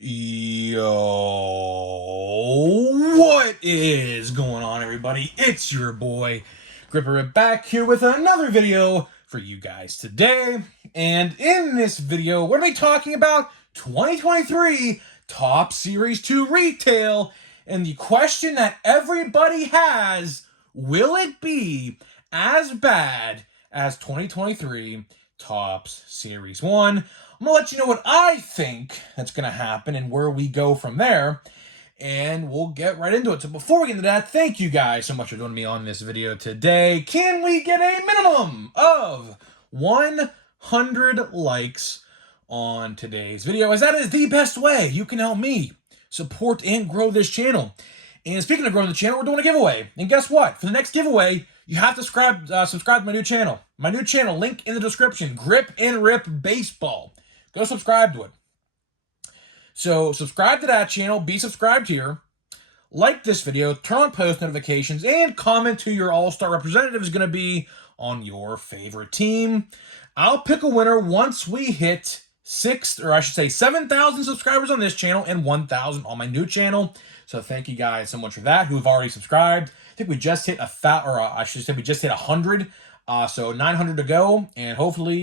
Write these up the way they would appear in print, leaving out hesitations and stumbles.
Yo, what is going on, everybody? It's your boy Gripper back here with another video for you guys today. And in this video, we're going to be talking about 2023 Top Series 2 Retail. And the question that everybody has, will it be as bad as 2023 Topps Series 1? I'm going to let you know what I think that's going to happen and where we go from there. And we'll get right into it. So before we get into that, thank you guys so much for joining me on this video today. Can we get a minimum of 100 likes on today's video, as that is the best way you can help me support and grow this channel. And speaking of growing the channel, we're doing a giveaway. And guess what? For the next giveaway, you have to subscribe to my new channel. My new channel, link in the description, Grip and Rip Baseball. Go subscribe to it. So subscribe to that channel, be subscribed here, like this video, turn on post notifications, and comment who your all-star representative is going to be on your favorite team. I'll pick a winner once we hit 7,000 subscribers on this channel and 1,000 on my new channel. So thank you guys so much for that who have already subscribed. I think we just hit we just hit 100. So 900 to go, and hopefully,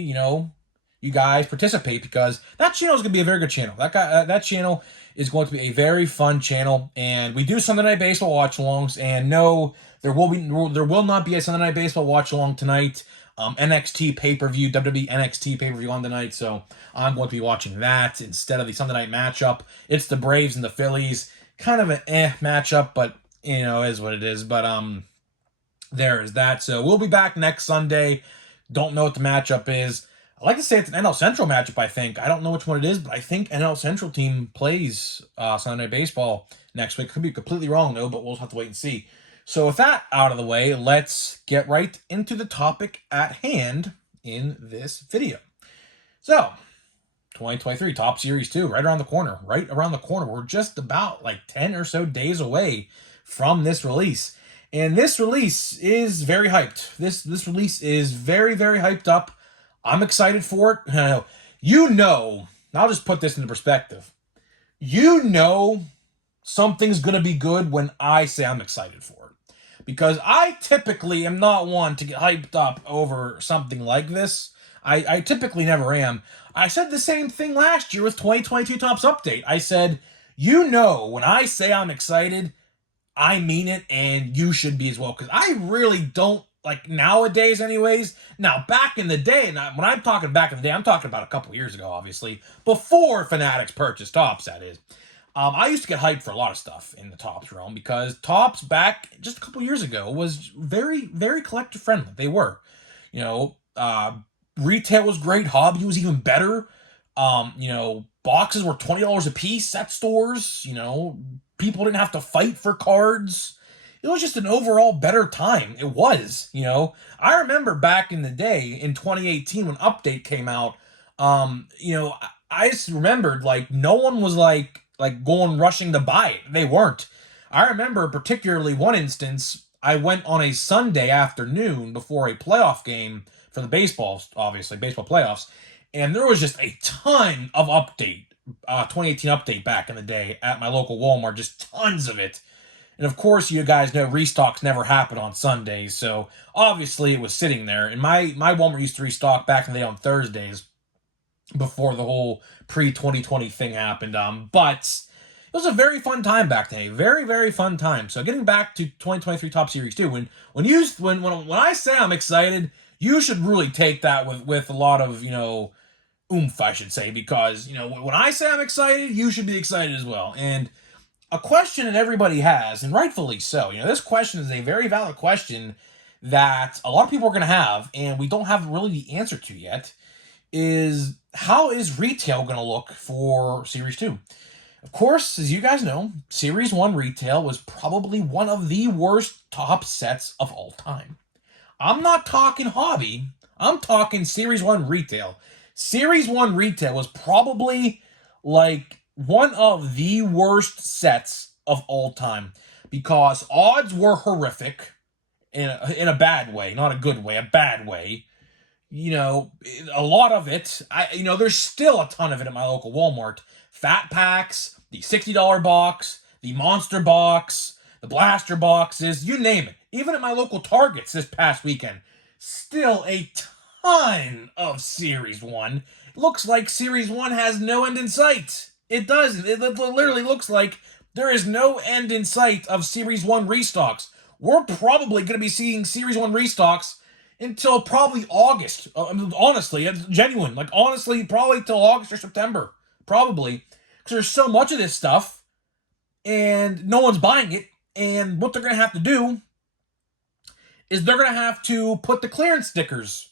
you guys participate, because that channel is going to be a very good channel. That channel is going to be a very fun channel, and we do Sunday Night Baseball watch-alongs. And no, there will not be a Sunday Night Baseball watch-along tonight. NXT pay-per-view, WWE NXT pay-per-view on tonight, so I'm going to be watching that instead of the Sunday night matchup. It's the Braves and the Phillies, kind of an matchup, but is what it is. But there is that. So we'll be back next Sunday. Don't know what the matchup is. I like to say it's an NL Central matchup, I think. I don't know which one it is, but I think NL Central team plays Sunday Night Baseball next week. Could be completely wrong, though, but we'll have to wait and see. So with that out of the way, let's get right into the topic at hand in this video. So, 2023 Top Series 2, right around the corner. Right around the corner. We're just about like 10 or so days away from this release. And this release is very hyped. This release is very, very hyped up. I'm excited for it. I'll just put this into perspective. Something's going to be good when I say I'm excited for it. Because I typically am not one to get hyped up over something like this. I typically never am. I said the same thing last year with 2022 Topps Update. I said, when I say I'm excited, I mean it, and you should be as well. Because I really don't, like nowadays anyways. Now, back in the day, and when I'm talking back in the day, I'm talking about a couple years ago, obviously. Before Fanatics purchased Topps, that is. I used to get hyped for a lot of stuff in the Topps realm, because Topps back just a couple years ago was very, very collector friendly. They were. Retail was great. Hobby was even better. Boxes were $20 a piece at stores. People didn't have to fight for cards. It was just an overall better time. It was, I remember back in the day in 2018 when Update came out, I just remembered no one was like going rushing to buy it. They weren't. I remember particularly one instance. I went on a Sunday afternoon before a playoff game for the baseball playoffs, and there was just a ton of Update, 2018 Update back in the day at my local Walmart, just tons of it. And of course, you guys know restocks never happen on Sundays, so obviously it was sitting there. And my Walmart used to restock back in the day on Thursdays before the whole pre-2020 thing happened. But it was a very fun time back then, a very, very fun time. So getting back to 2023 Top Series 2, when I say I'm excited, you should really take that with a lot of oomph, I should say, because when I say I'm excited, you should be excited as well. And a question that everybody has, and rightfully so. This question is a very valid question that a lot of people are going to have, and we don't have really the answer to yet, is how is retail going to look for Series 2? Of course, as you guys know, Series 1 retail was probably one of the worst top sets of all time. I'm not talking hobby. I'm talking Series 1 retail. Series 1 retail was probably one of the worst sets of all time, because odds were horrific in a bad way, not a good way, a bad way. A lot of it, there's still a ton of it at my local Walmart. fat packs, the $60 box, the monster box, the blaster boxes, you name it. Even at my local Targets this past weekend, still a ton of Series 1. Looks like Series 1 has no end in sight. It does. It literally looks like there is no end in sight of Series 1 restocks. We're probably going to be seeing Series 1 restocks until probably August. Honestly, it's genuine. Like, honestly, probably till August or September. Probably. Because there's so much of this stuff, and no one's buying it. And what they're going to have to do is they're going to have to put the clearance stickers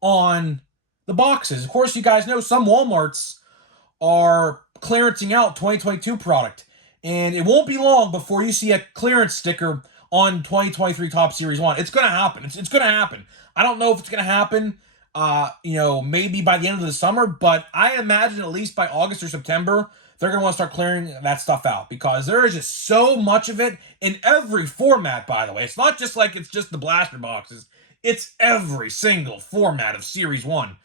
on the boxes. Of course, you guys know some Walmarts are clearancing out 2022 product. And it won't be long before you see a clearance sticker on 2023 Top Series 1. It's going to happen. It's going to happen. I don't know if it's going to happen, maybe by the end of the summer, but I imagine at least by August or September, they're going to want to start clearing that stuff out because there is just so much of it in every format, by the way. It's not just like it's just the blaster boxes. It's every single format of Series 1,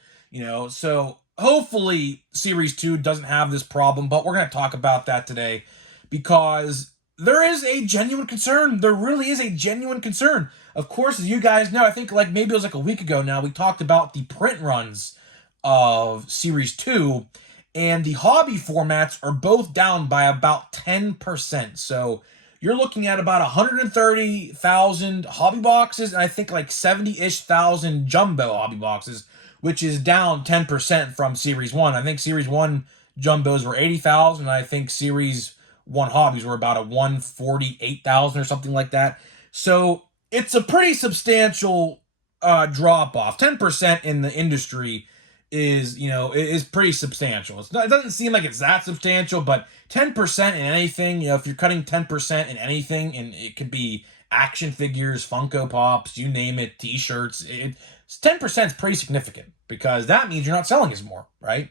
so hopefully Series 2 doesn't have this problem, but we're going to talk about that today because there is a genuine concern. There really is a genuine concern. Of course, as you guys know, I think maybe it was a week ago now, we talked about the print runs of Series 2, and the hobby formats are both down by about 10%. So you're looking at about 130,000 hobby boxes, and I think 70-ish thousand jumbo hobby boxes, which is down 10% from Series 1. I think Series 1 jumbos were 80,000, and I think Series 1 hobbies were about a 148,000 or something like that. So it's a pretty substantial drop-off. 10% in the industry is pretty substantial. It doesn't seem like it's that substantial, but 10% in anything, if you're cutting 10% in anything, and it could be action figures, Funko Pops, you name it, T-shirts, 10% is pretty significant because that means you're not selling as more, right?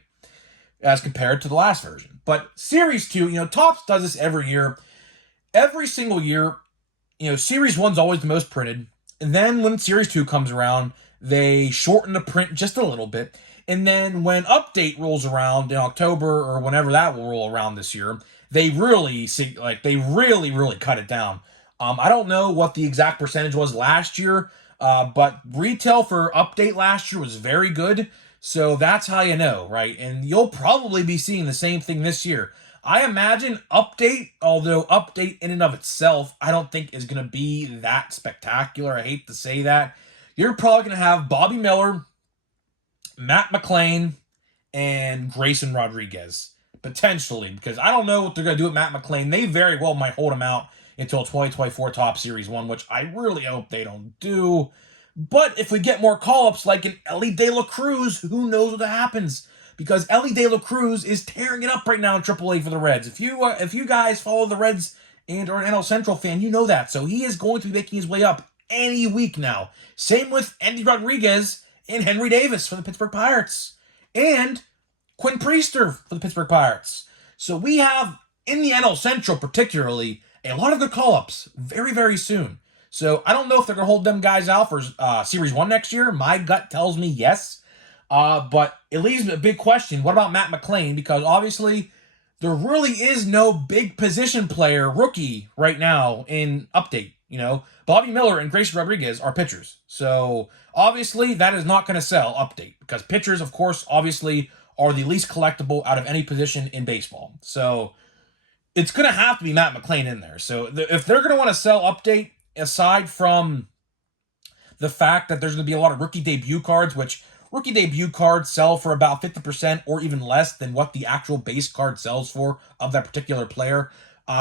As compared to the last version. But Series 2, Topps does this every year. Every single year, Series 1's always the most printed. And then when Series 2 comes around, they shorten the print just a little bit. And then when Update rolls around in October or whenever that will roll around this year, they really cut it down. I don't know what the exact percentage was last year, but retail for Update last year was very good. So that's how you know, right? And you'll probably be seeing the same thing this year. I imagine Update, although Update in and of itself, I don't think is going to be that spectacular. I hate to say that. You're probably going to have Bobby Miller, Matt McClain, and Grayson Rodriguez, potentially, because I don't know what they're going to do with Matt McClain. They very well might hold him out until 2024 Top Series 1, which I really hope they don't do. But if we get more call-ups like an Ellie De La Cruz, who knows what happens? Because Ellie De La Cruz is tearing it up right now in AAA for the Reds. If you guys follow the Reds and are an NL Central fan, you know that. So he is going to be making his way up any week now. Same with Andy Rodriguez and Henry Davis for the Pittsburgh Pirates. And Quinn Priester for the Pittsburgh Pirates. So we have, in the NL Central particularly, a lot of good call-ups very, very soon. So I don't know if they're going to hold them guys out for Series 1 next year. My gut tells me yes. But it leaves a big question. What about Matt McClain? Because obviously there really is no big position player rookie right now in Update. Bobby Miller and Grayson Rodriguez are pitchers. So obviously that is not going to sell Update because pitchers, of course, obviously are the least collectible out of any position in baseball. So it's going to have to be Matt McClain in there. So if they're going to want to sell Update, aside from the fact that there's going to be a lot of rookie debut cards, which rookie debut cards sell for about 50% or even less than what the actual base card sells for of that particular player.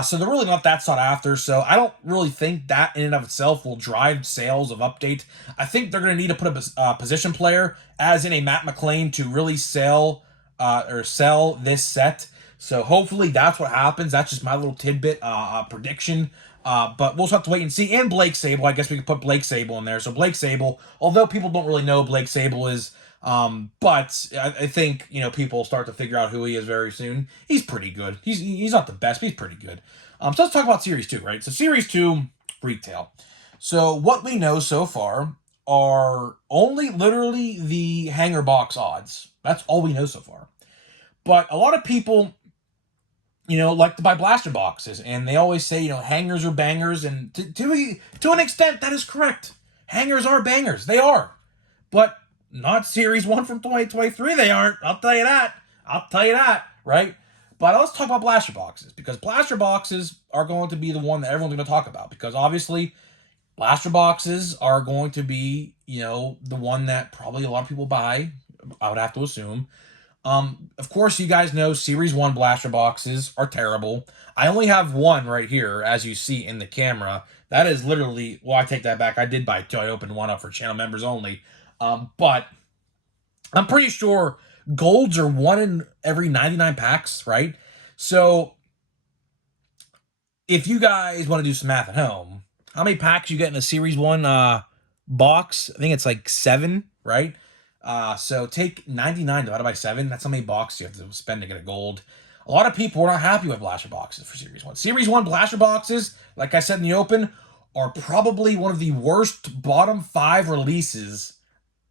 So they're really not that sought after. So I don't really think that in and of itself will drive sales of Update. I think they're going to need to put a position player, as in a Matt McClain, to really sell this set. So hopefully that's what happens. That's just my little tidbit prediction. But we'll just have to wait and see. And Blake Sable, I guess we could put Blake Sable in there. So Blake Sable, although people don't really know who Blake Sable is, but I think, people start to figure out who he is very soon. He's pretty good. He's not the best, but he's pretty good. So let's talk about Series 2, right? So Series 2, retail. So what we know so far are only literally the hanger box odds. That's all we know so far. But a lot of people like to buy blaster boxes, and they always say, hangers are bangers, and to an extent, that is correct. Hangers are bangers, they are, but not Series 1 from 2023, they aren't, I'll tell you that, right? But let's talk about blaster boxes, because blaster boxes are going to be the one that everyone's going to talk about, because obviously, blaster boxes are going to be, the one that probably a lot of people buy, I would have to assume. Of course, you guys know Series 1 blaster boxes are terrible. I only have one right here, as you see in the camera. That is literally, well, I take that back. I did buy two. I opened one up for channel members only. But I'm pretty sure golds are one in every 99 packs, right? So if you guys want to do some math at home, how many packs you get in a Series 1 box? I think it's like 7, right? So take 99 divided by 7. That's how many boxes you have to spend to get a gold. A lot of people are not happy with blaster boxes for Series 1. Series 1 blaster boxes, like I said in the open, are probably one of the worst bottom 5 releases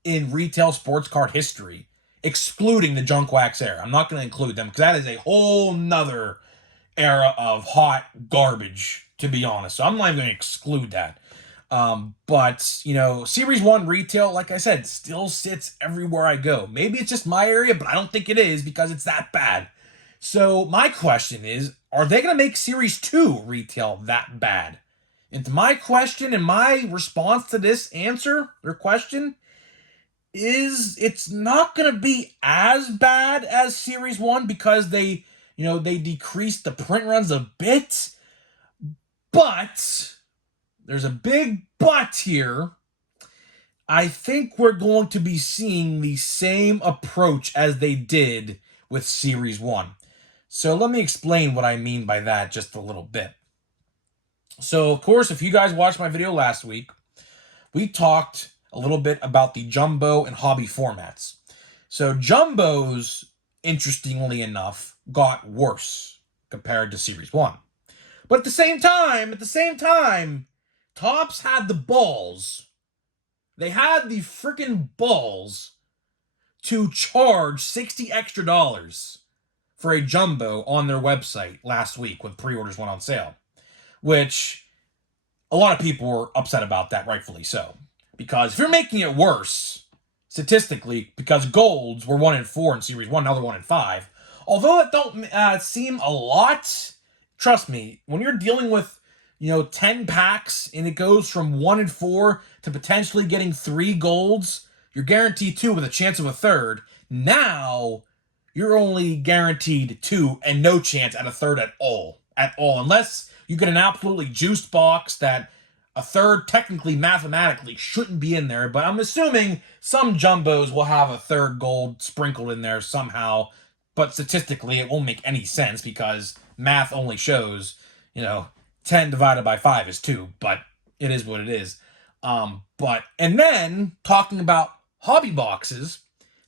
in retail sports card history, excluding the Junk Wax era. I'm not going to include them because that is a whole nother era of hot garbage, to be honest. So I'm not even going to exclude that. But, Series 1 retail, like I said, still sits everywhere I go. Maybe it's just my area, but I don't think it is because it's that bad. So my question is, are they going to make Series 2 retail that bad? And to my question and my response to this answer or question is it's not going to be as bad as Series 1 because they decreased the print runs a bit. But there's a big but here. I think we're going to be seeing the same approach as they did with Series 1. So let me explain what I mean by that just a little bit. So, of course, if you guys watched my video last week, we talked a little bit about the jumbo and hobby formats. So jumbos, interestingly enough, got worse compared to Series 1. But at the same time, Topps had the balls. They had the freaking balls to charge $60 extra for a jumbo on their website last week when pre-orders went on sale. Which a lot of people were upset about that, rightfully so. Because if you're making it worse, statistically, because golds were 1 in 4 in Series 1, now they're 1 in 5. Although it don't seem a lot, trust me, when you're dealing with 10 packs and it goes from 1 in 4 to potentially getting 3 golds, you're guaranteed 2 with a chance of a third. Now, you're only guaranteed 2 and no chance at a third at all. Unless you get an absolutely juiced box that a third technically, mathematically, shouldn't be in there. But I'm assuming some jumbos will have a third gold sprinkled in there somehow. But statistically, it won't make any sense because math only shows, 10 divided by 5 is 2, but it is what it is. And then, talking about hobby boxes,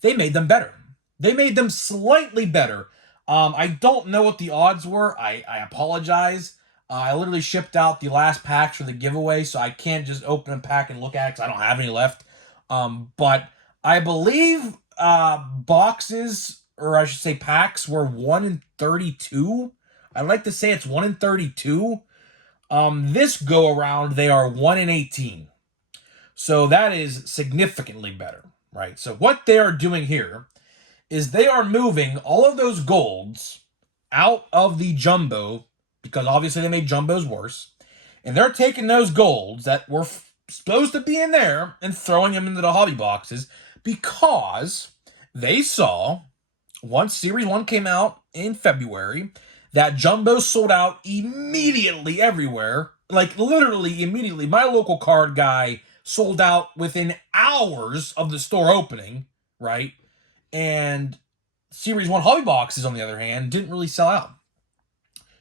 they made them better. They made them slightly better. I don't know what the odds were. I apologize. I literally shipped out the last packs for the giveaway, so I can't just open a pack and look at it because I don't have any left. But I believe boxes, or I should say packs, were 1 in 32. I'd like to say it's 1 in 32. This go around, they are 1 in 18. So that is significantly better, right? So what they are doing here is they are moving all of those golds out of the jumbo, because obviously they made jumbos worse, and they're taking those golds that were supposed to be in there and throwing them into the hobby boxes because they saw, once Series 1 came out in February, that jumbos sold out immediately everywhere. Like, literally immediately. My local card guy sold out within hours of the store opening, right? And Series 1 hobby boxes, on the other hand, didn't really sell out.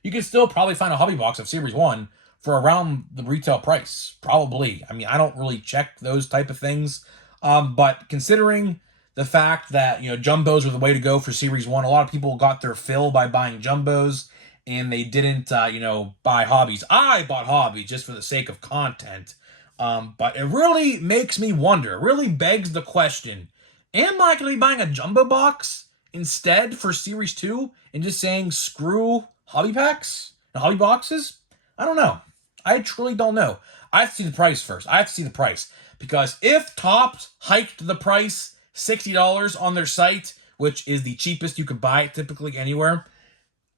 You can still probably find a hobby box of Series 1 for around the retail price. Probably. I mean, I don't really check those type of things. But considering the fact that, jumbos were the way to go for Series 1, a lot of people got their fill by buying jumbos, and they didn't, buy hobbies. I bought hobbies just for the sake of content. But it really makes me wonder, it really begs the question, am I going to be buying a jumbo box instead for Series 2 and just saying screw hobby packs and hobby boxes? I don't know. I truly don't know. I have to see the price first. I have to see the price. Because if Topps hiked the price $60 on their site, which is the cheapest you could buy it typically anywhere,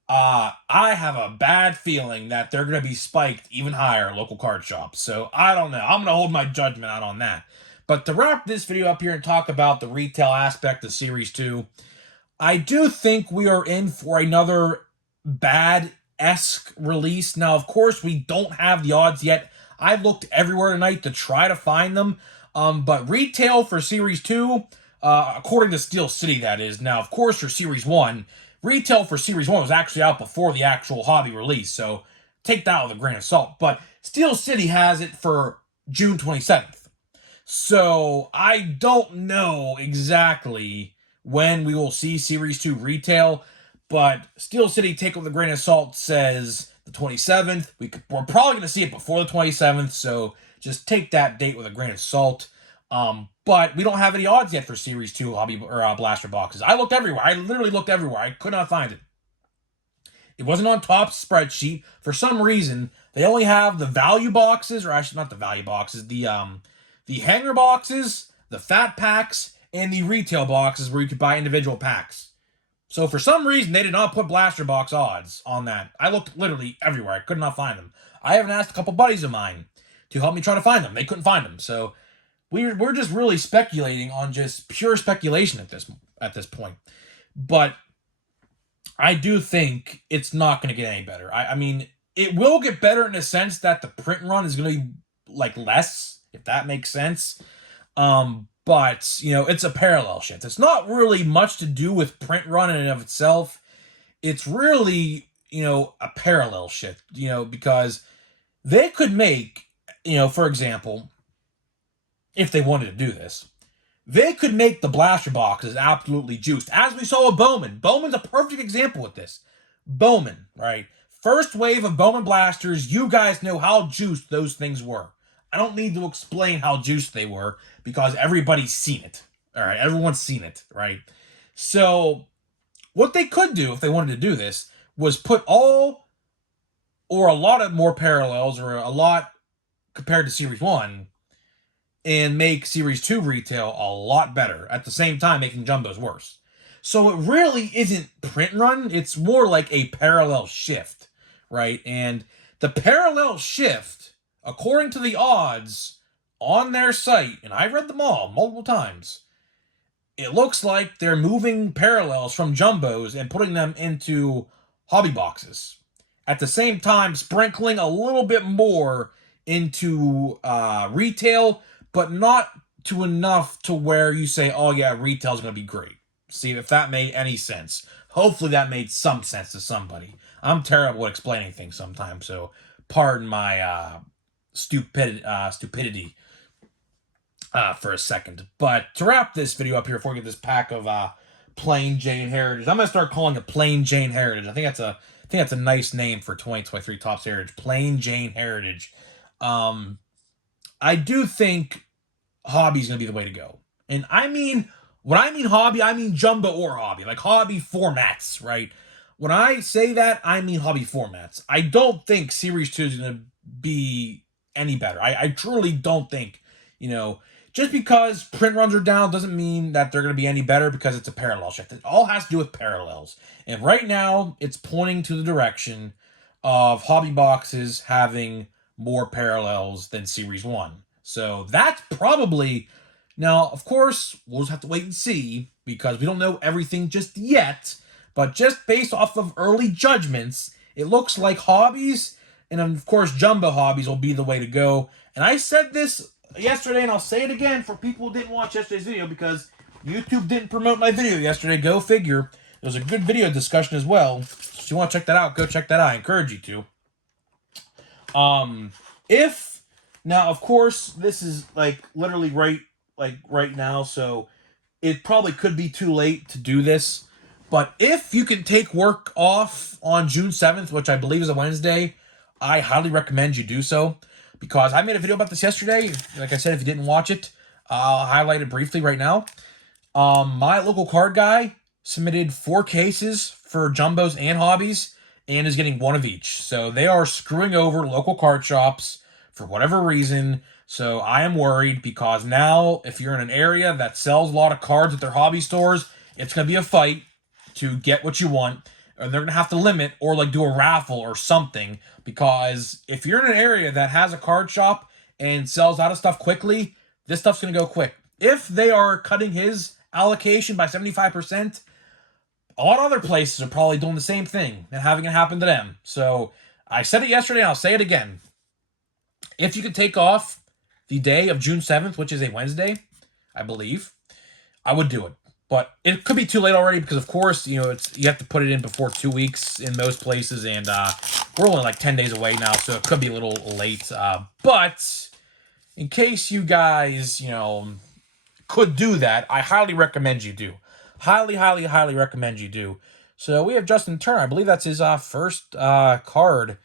I have a bad feeling that they're going to be spiked even higher at local card shops. So I don't know. I'm going to hold my judgment out on that. But to wrap this video up here and talk about the retail aspect of Series 2, I do think we are in for another bad-esque release. Now, of course, we don't have the odds yet. I looked everywhere tonight to try to find them. But retail for Series 2, according to Steel City, that is. Now, of course, for Series 1, retail for Series 1 was actually out before the actual hobby release, so take that with a grain of salt. But Steel City has it for June 27th. So I don't know exactly when we will see Series 2 retail, but Steel City, take it with a grain of salt, says the 27th. We're probably going to see it before the 27th, so just take that date with a grain of salt. But we don't have any odds yet for Series 2 hobby or blaster boxes. I looked everywhere. I literally looked everywhere. I could not find it. It wasn't on Topps spreadsheet. For some reason, they only have the value boxes, or actually not the value boxes, the hanger boxes, the fat packs, and the retail boxes where you could buy individual packs. So for some reason, they did not put blaster box odds on that. I looked literally everywhere. I could not find them. I even asked a couple buddies of mine to help me try to find them. They couldn't find them. So we're just really speculating on just pure speculation at this point. But I do think it's not going to get any better. I mean, it will get better in the sense that the print run is going to be like less, if that makes sense. But, you know, it's a parallel shift. It's not really much to do with print run in and of itself. It's really, you know, a parallel shift, you know, because they could make, you know, for example, if they wanted to do this, they could make the blaster boxes absolutely juiced, as we saw with Bowman. Bowman's a perfect example with this. Bowman, right? First wave of Bowman blasters, you guys know how juiced those things were. I don't need to explain how juiced they were because everybody's seen it. All right, everyone's seen it, right? So what they could do if they wanted to do this was put all or a lot of more parallels or a lot compared to Series 1 and make Series 2 retail a lot better at the same time making jumbos worse. So it really isn't print run. It's more like a parallel shift, right? And the parallel shift, according to the odds on their site, and I read them all multiple times, it looks like they're moving parallels from jumbos and putting them into hobby boxes. At the same time, sprinkling a little bit more into retail, but not to enough to where you say, oh yeah, retail's going to be great. See if that made any sense. Hopefully that made some sense to somebody. I'm terrible at explaining things sometimes, so pardon my stupidity for a second. But to wrap this video up here before we get this pack of Plain Jane Heritage, I'm going to start calling it Plain Jane Heritage. I think that's a nice name for 2023 Topps Heritage. Plain Jane Heritage. I do think hobby's going to be the way to go. And I mean, when I mean hobby, I mean jumbo or hobby. Like hobby formats, right? When I say that, I mean hobby formats. I don't think Series 2 is going to be any better. I truly don't think, you know, just because print runs are down doesn't mean that they're going to be any better because it's a parallel shift. It all has to do with parallels. And right now, it's pointing to the direction of hobby boxes having more parallels than Series 1. So that's probably... Now, of course, we'll just have to wait and see because we don't know everything just yet. But just based off of early judgments, it looks like hobbies and, of course, jumbo hobbies will be the way to go. And I said this yesterday, and I'll say it again for people who didn't watch yesterday's video because YouTube didn't promote my video yesterday. Go figure. There was a good video discussion as well. So if you want to check that out, go check that out. I encourage you to. Now, of course, this is like literally right now, so it probably could be too late to do this. But if you can take work off on June 7th, which I believe is a Wednesday, I highly recommend you do so. Because I made a video about this yesterday. Like I said, if you didn't watch it, I'll highlight it briefly right now. My local card guy submitted 4 cases for jumbos and hobbies. and is getting one of each. So they are screwing over local card shops for whatever reason. So I am worried because now if you're in an area that sells a lot of cards at their hobby stores, it's going to be a fight to get what you want. And they're going to have to limit or like do a raffle or something, because if you're in an area that has a card shop and sells out of stuff quickly, this stuff's going to go quick. If they are cutting his allocation by 75%, a lot of other places are probably doing the same thing and having it happen to them. So I said it yesterday, and I'll say it again. If you could take off the day of June 7th, which is a Wednesday, I believe, I would do it. But it could be too late already because, of course, you have to put it in before 2 weeks in most places, and we're only like 10 days away now, so it could be a little late. But in case you guys, could do that, I highly recommend you do. Highly, highly, highly recommend you do. So we have Justin Turner. I believe that's his first card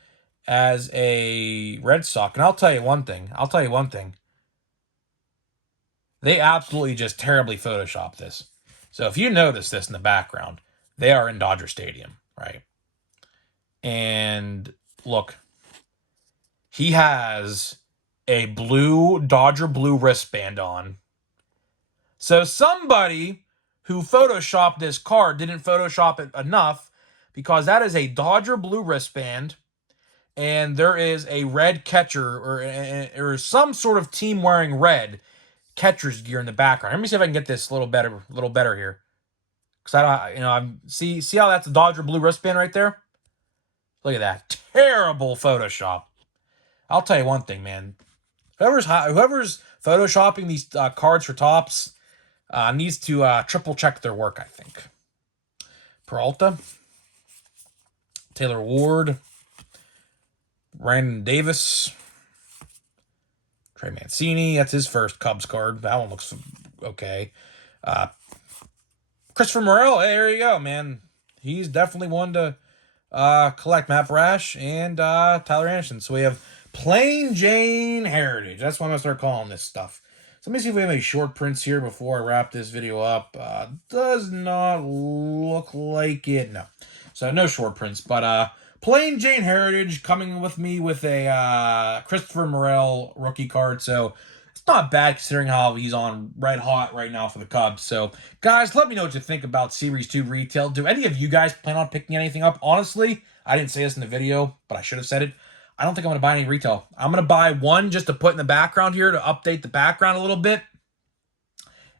as a Red Sox. And I'll tell you one thing. They absolutely just terribly photoshopped this. So if you notice this in the background, they are in Dodger Stadium, right? And look, he has a Dodger blue wristband on. So somebody who photoshopped this card didn't photoshop it enough, because that is a Dodger blue wristband, and there is a red catcher or some sort of team wearing red catcher's gear in the background. Let me see if I can get this a little better here, because I'm see how that's a Dodger blue wristband right there. Look at that terrible Photoshop. I'll tell you one thing, man. Whoever's photoshopping these cards for Topps needs to triple check their work, I think. Peralta, Taylor Ward, Brandon Davis, Trey Mancini. That's his first Cubs card. That one looks okay. Christopher Morel, hey, there you go, man. He's definitely one to collect. Matt Brash and Tyler Anderson. So we have Plain Jane Heritage. That's what I'm going to start calling this stuff. So let me see if we have any short prints here before I wrap this video up. Does not look like it. No. So no short prints. But Plain Jane Heritage coming with me with a Christopher Morel rookie card. So it's not bad considering how he's on red hot right now for the Cubs. So guys, let me know what you think about Series 2 retail. Do any of you guys plan on picking anything up? Honestly, I didn't say this in the video, but I should have said it. I don't think I'm going to buy any retail. I'm going to buy one just to put in the background here to update the background a little bit.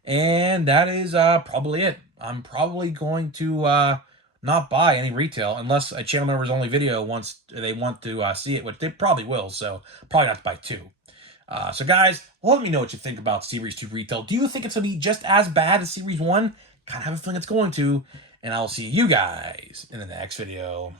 And that is probably it. I'm probably going to not buy any retail unless a channel member's only video wants they want to see it, which they probably will. So probably not to buy two. So guys, let me know what you think about Series 2 retail. Do you think it's going to be just as bad as Series 1? Kind of have a feeling it's going to. And I'll see you guys in the next video.